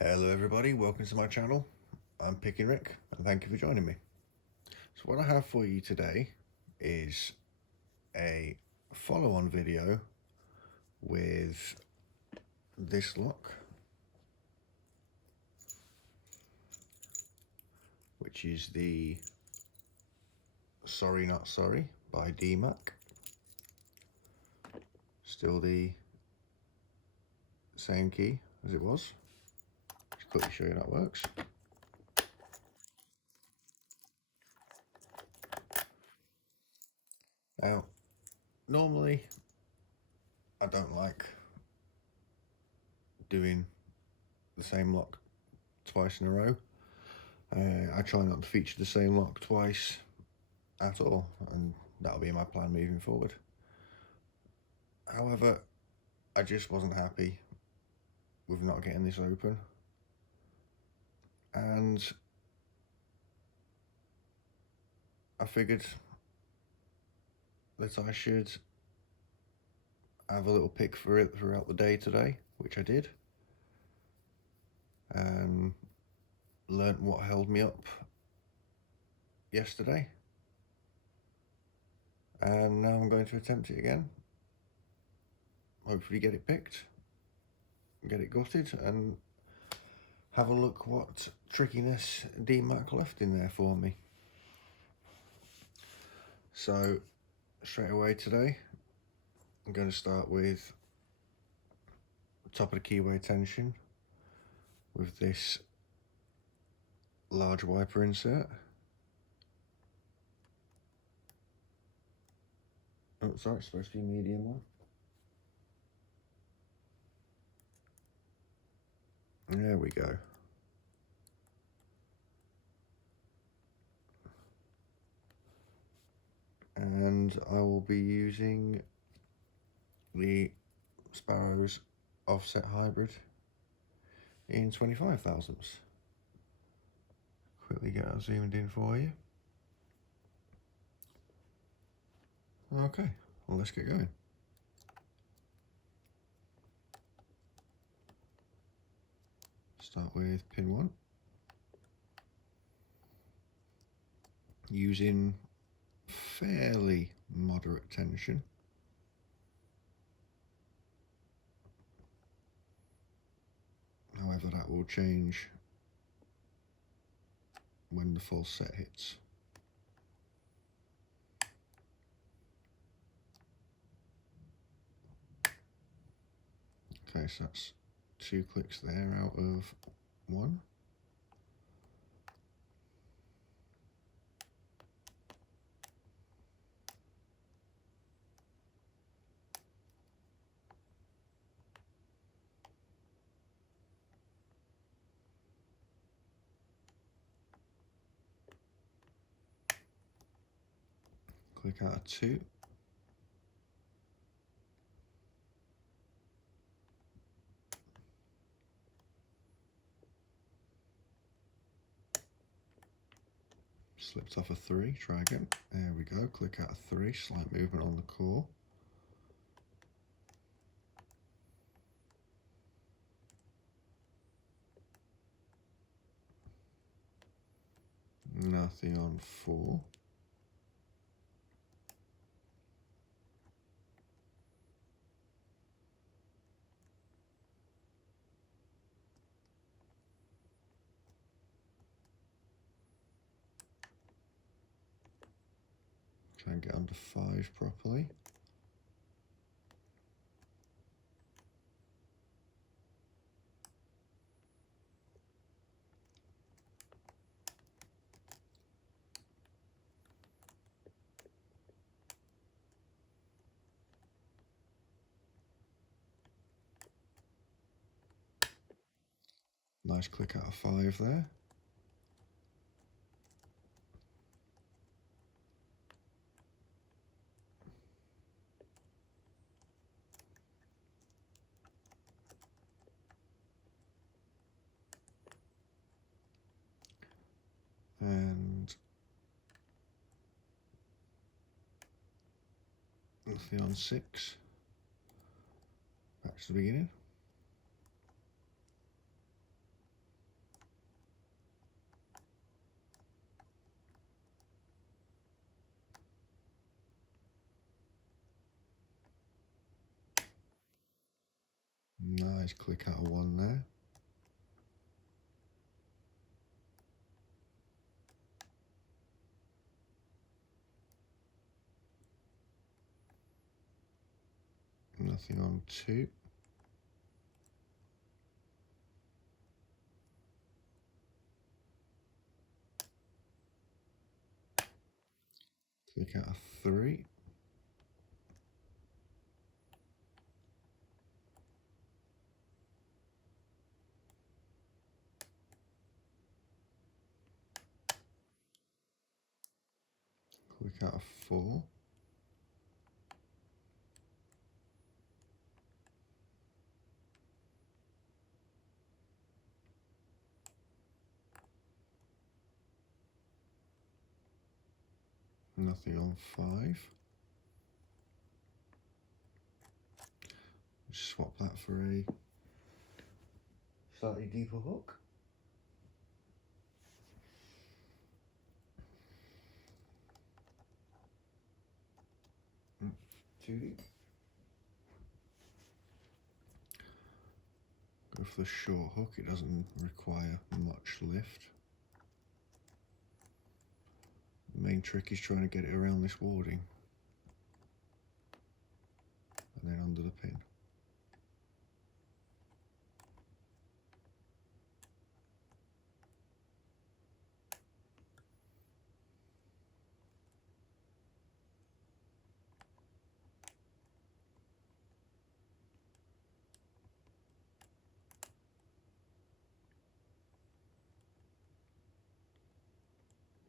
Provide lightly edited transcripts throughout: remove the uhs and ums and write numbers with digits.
Hello everybody, welcome to my channel. I'm Picking Rick and thank you for joining me. So what I have for you today is a follow-on video with this lock, which is the Sorry Not Sorry by DMac. Still the same key as it was. Just quickly show you how that works. Now, normally I don't like doing the same lock twice in a row. I try not to feature the same lock twice at all, and that'll be my plan moving forward. However, I just wasn't happy with not getting this open, and I figured that I should have a little pick for it throughout the day today, which I did, and learnt what held me up yesterday, and now I'm going to attempt it again. Hopefully get it picked, get it gutted, and have a look what trickiness DMac left in there for me. So straight away today, I'm going to start with top of the keyway tension with this large wiper insert. Oh, sorry, it's supposed to be a medium one. There we go. And I will be using the Sparrow's offset hybrid in 25 thousandths. Quickly get that zoomed in for you. Okay, well, let's get going. Start with pin 1. Using fairly moderate tension. However, that will change when the full set hits. Okay, so that's 2 clicks there out of 1. Click out of 2. Slipped off a 3, try again. There we go, click out of 3, slight movement on the core. Nothing on 4. Try and get under 5 properly. Nice click out of 5 there. And nothing on 6. Back to the beginning. Nice click out of 1 there. Nothing on 2. Click out of 3. Click out of 4. Nothing on 5. Swap that for a slightly deeper hook. Too deep. Go for the short hook, it doesn't require much lift. The main trick is trying to get it around this warding and then under the pin.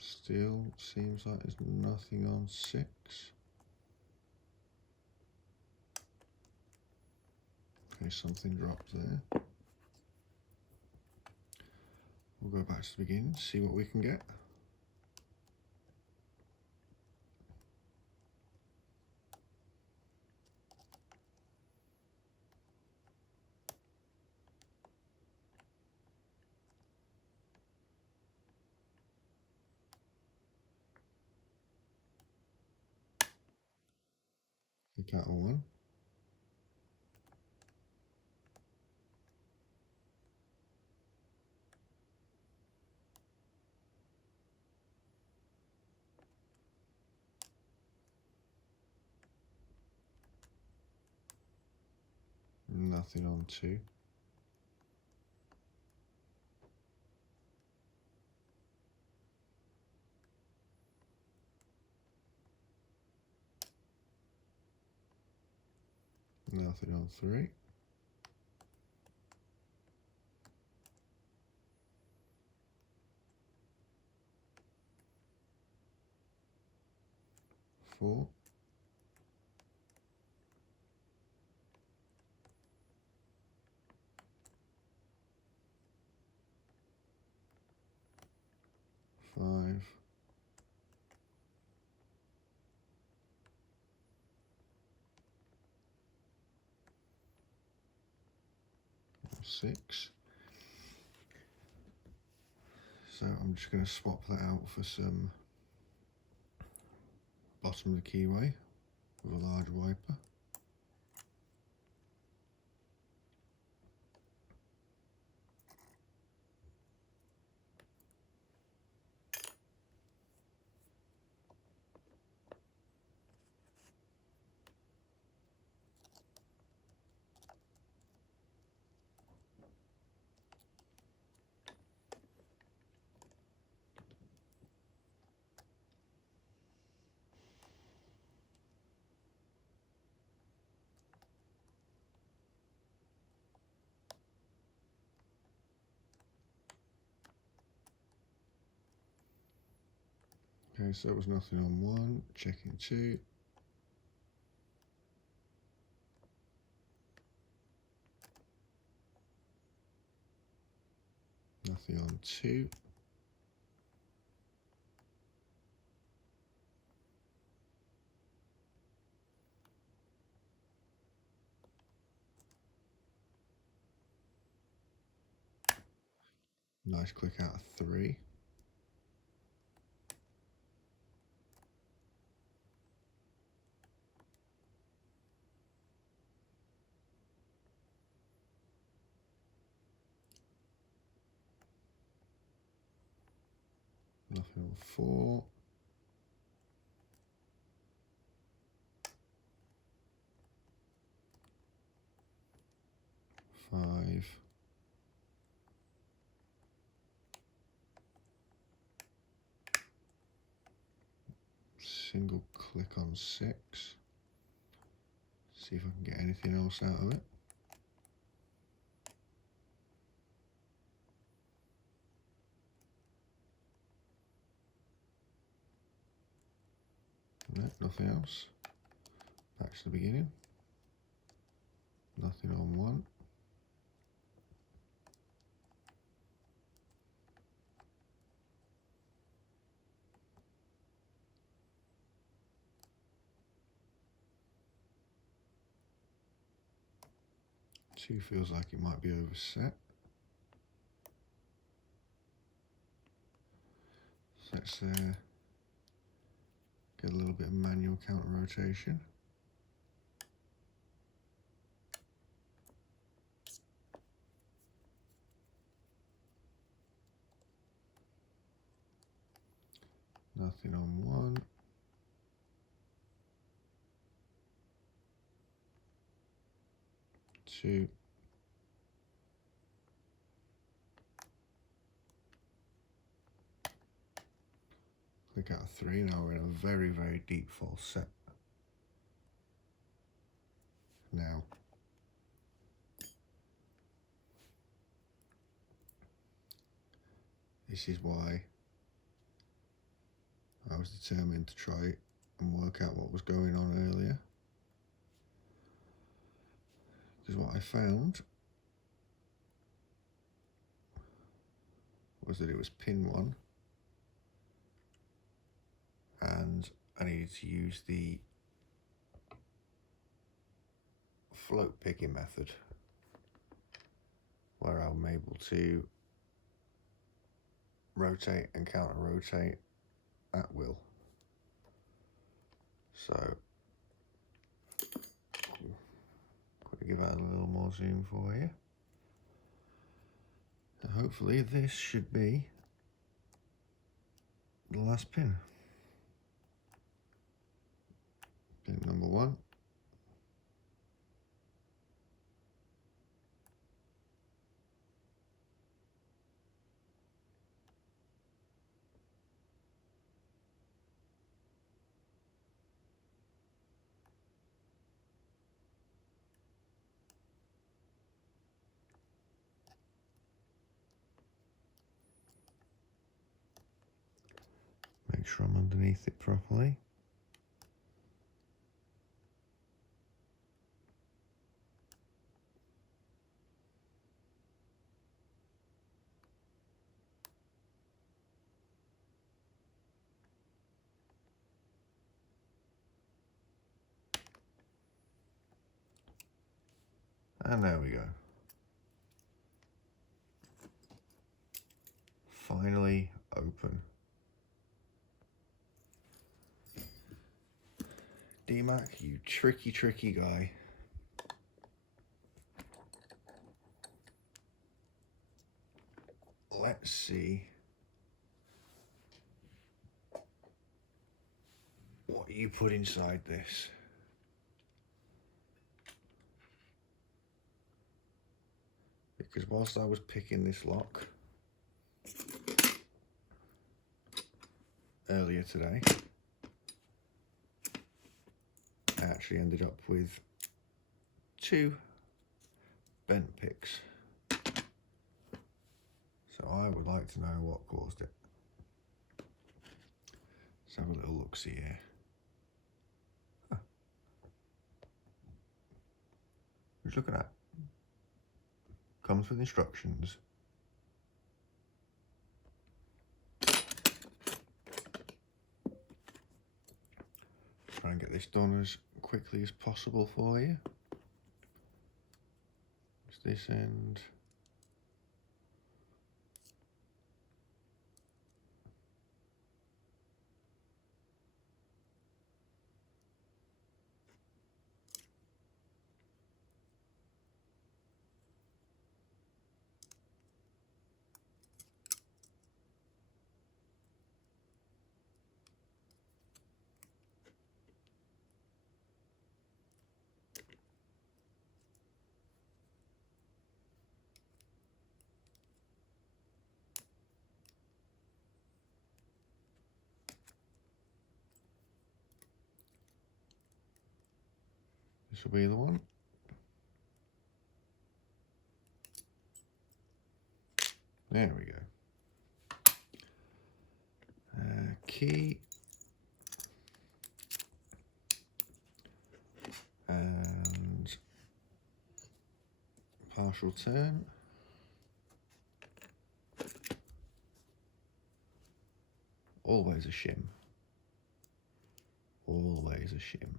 Still seems like there's nothing on 6. Okay, something dropped there. We'll go back to the beginning, see what we can get. Click out of 1. Nothing on 2. Nothing on 3. Four. Five. 6. So I'm just going to swap that out for some bottom of the keyway with a large wiper. Okay, so there was nothing on 1, checking 2. Nothing on 2. Nice click out of 3. Fill 4. Five. Single click on 6. See if I can get anything else out of it. No, nothing else. Back to the beginning. Nothing on 1. Two feels like it might be overset. So let's get a little bit of manual counter rotation. Nothing on 1. 2. Click out 3. Now we're in a very, very deep false set. Now, this is why I was determined to try and work out what was going on earlier. Because what I found was that it was pin 1 and I needed to use the float picking method where I'm able to rotate and counter rotate at will. So got to give that a little more zoom for you. And hopefully this should be the last pin. Pin number 1. Make sure I'm underneath it properly. And there we go. Finally open. DMac, you tricky, tricky guy. Let's see what you put inside this. Because whilst I was picking this lock earlier today, I actually ended up with 2 bent picks. So I would like to know what caused it. Let's have a little look-see here. Huh. Just look at that. Comes with instructions. Try and get this done as quickly as possible for you. It's this end. This will be the one. There we go. Key. And partial turn. Always a shim. Always a shim.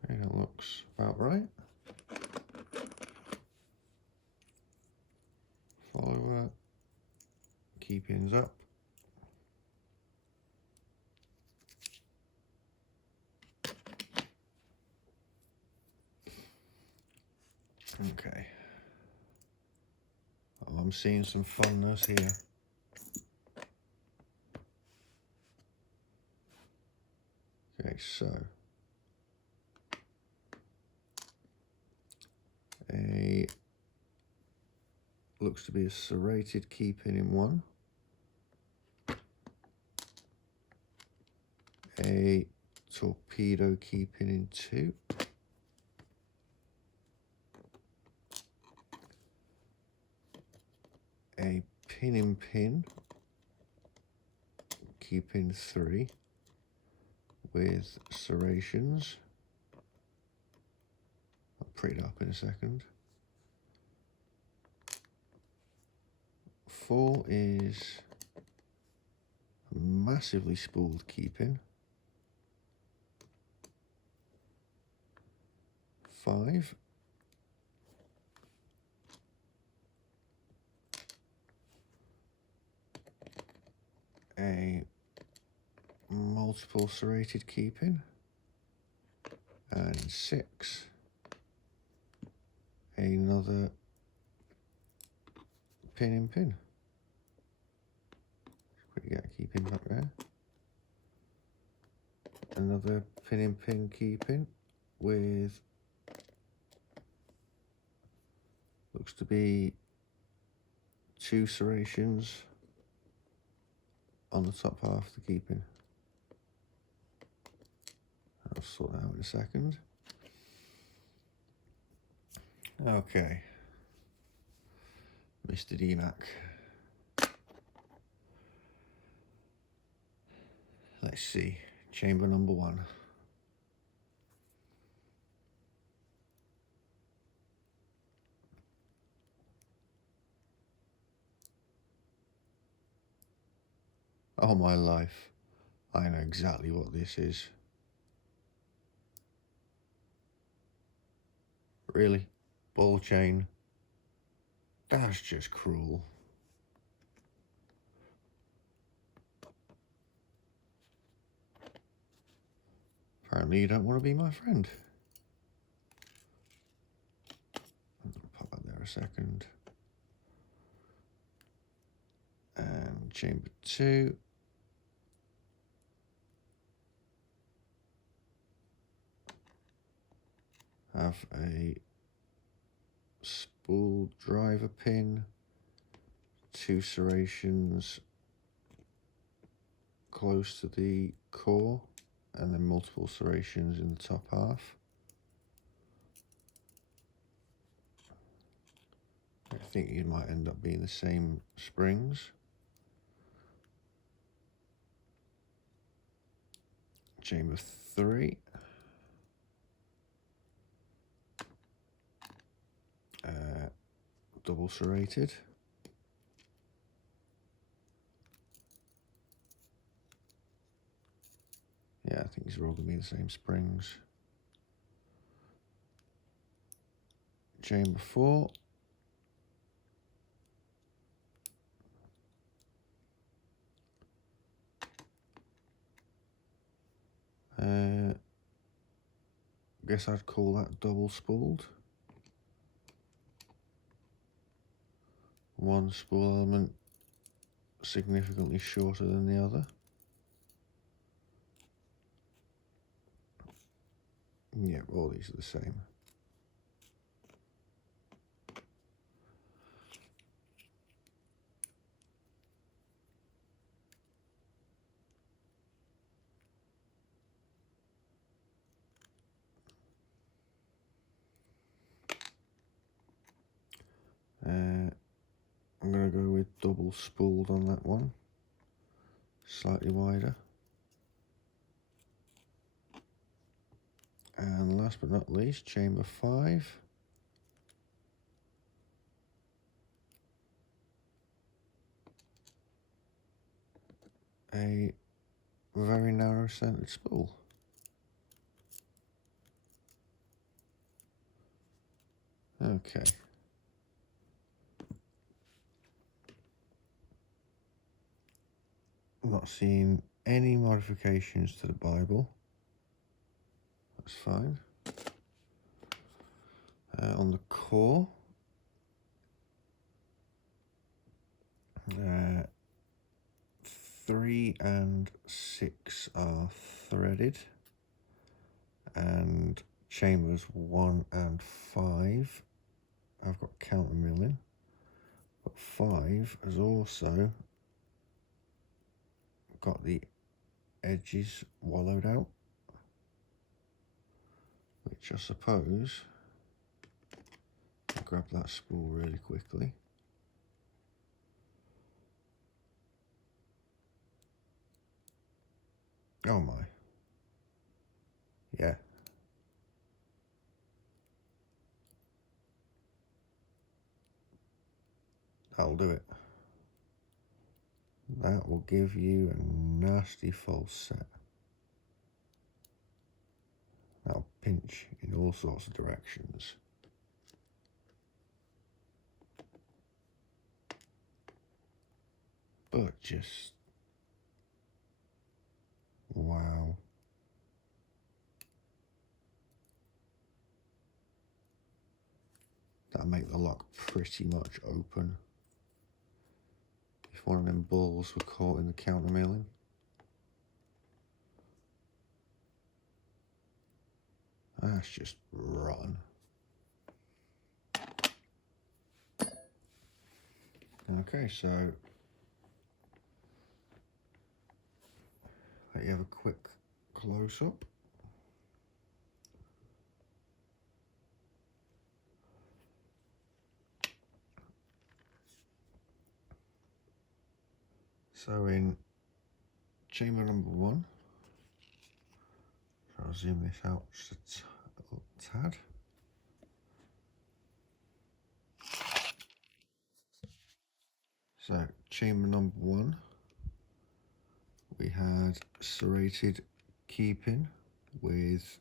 I think that looks about right. Follower, key pins up. Okay. Oh, I'm seeing some funness here. Okay, so looks to be a serrated key pin in one, a torpedo key pin in two, a pin in pin key pin 3 with serrations. I'll print it up in a second. 4 is a massively spooled key pin. 5 a multiple serrated key pin, and 6 another pin in pin. Quickly get a key pin back there. Another pin in pin key pin with looks to be 2 serrations on the top half of the key pin. I'll sort that out in a second. Okay, Mr. DMac. Let's see, chamber number 1. Oh my life, I know exactly what this is. Really? Ball chain? That's just cruel. Apparently you don't want to be my friend. I'll pop that there a second. And chamber 2. Have a spool driver pin, 2 serrations close to the core, and then multiple serrations in the top half. I think it might end up being the same springs. Chamber 3. Double serrated. Yeah, I think these are all going to be the same springs. Chamber 4. Guess I'd call that double spooled. 1 spool element significantly shorter than the other. Yeah, all these are the same. I'm going to go with double spooled on that one, slightly wider. And last but not least, chamber 5. A very narrow centered spool. Okay. I'm not seeing any modifications to the Bible. That's fine. On the core, 3 and 6 are threaded, and chambers 1 and 5 I've got counter milling, but 5 has also got the edges wallowed out, which I suppose, I'll grab that spool really quickly. Oh my. Yeah. That'll do it. That will give you a nasty false set. That'll pinch in all sorts of directions. But just, wow. That'll make the lock pretty much open. If one of them balls were caught in the counter milling. That's just rotten. Okay, so let you have a quick close-up. So in chamber number 1, I'll zoom this out just a tad. So chamber number 1, we had serrated keeping with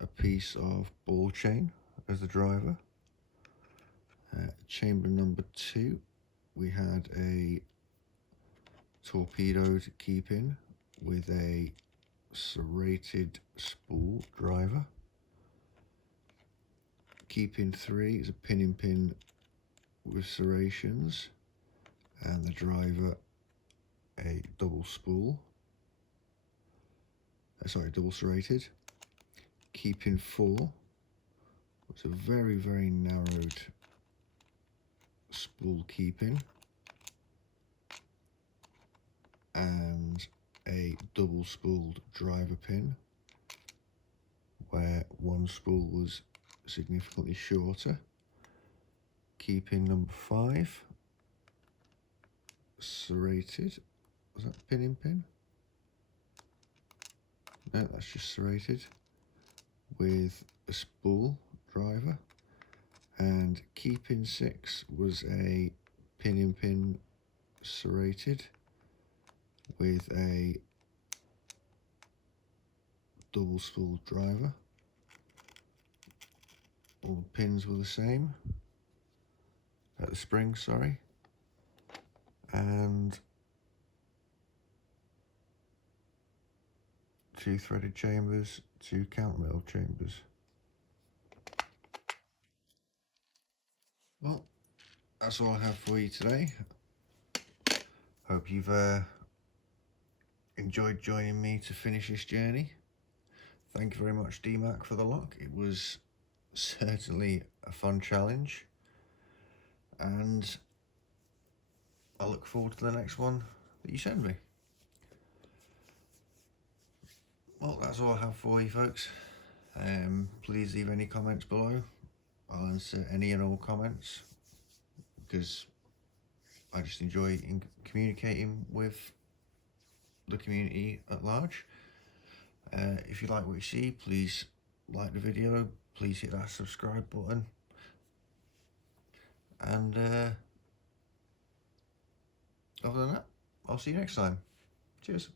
a piece of ball chain as the driver. Chamber number 2, we had a torpedoed keeping with a serrated spool driver. Keeping 3 is a pinning pin with serrations, and the driver a double spool. Double serrated. Keeping 4 was a very, very narrowed spool keeping, and a double spooled driver pin where one spool was significantly shorter. Keeping number 5, serrated. Was that pinning pin? No, that's just serrated with a spool driver. And keeping 6 was a pinning pin serrated with a double spool driver. All the pins were the same, at the spring, sorry, and 2 threaded chambers, 2 countermill chambers. Well, that's all I have for you today. Hope you've enjoyed joining me to finish this journey. thank you very much, DMac, for the lock. It was certainly a fun challenge, and I look forward to the next one that you send me. Well, that's all I have for you, folks. Please leave any comments below. I'll answer any and all comments because I just enjoy communicating with the community at large. If you like what you see, please like the video, please hit that subscribe button, and other than that, I'll see you next time. Cheers.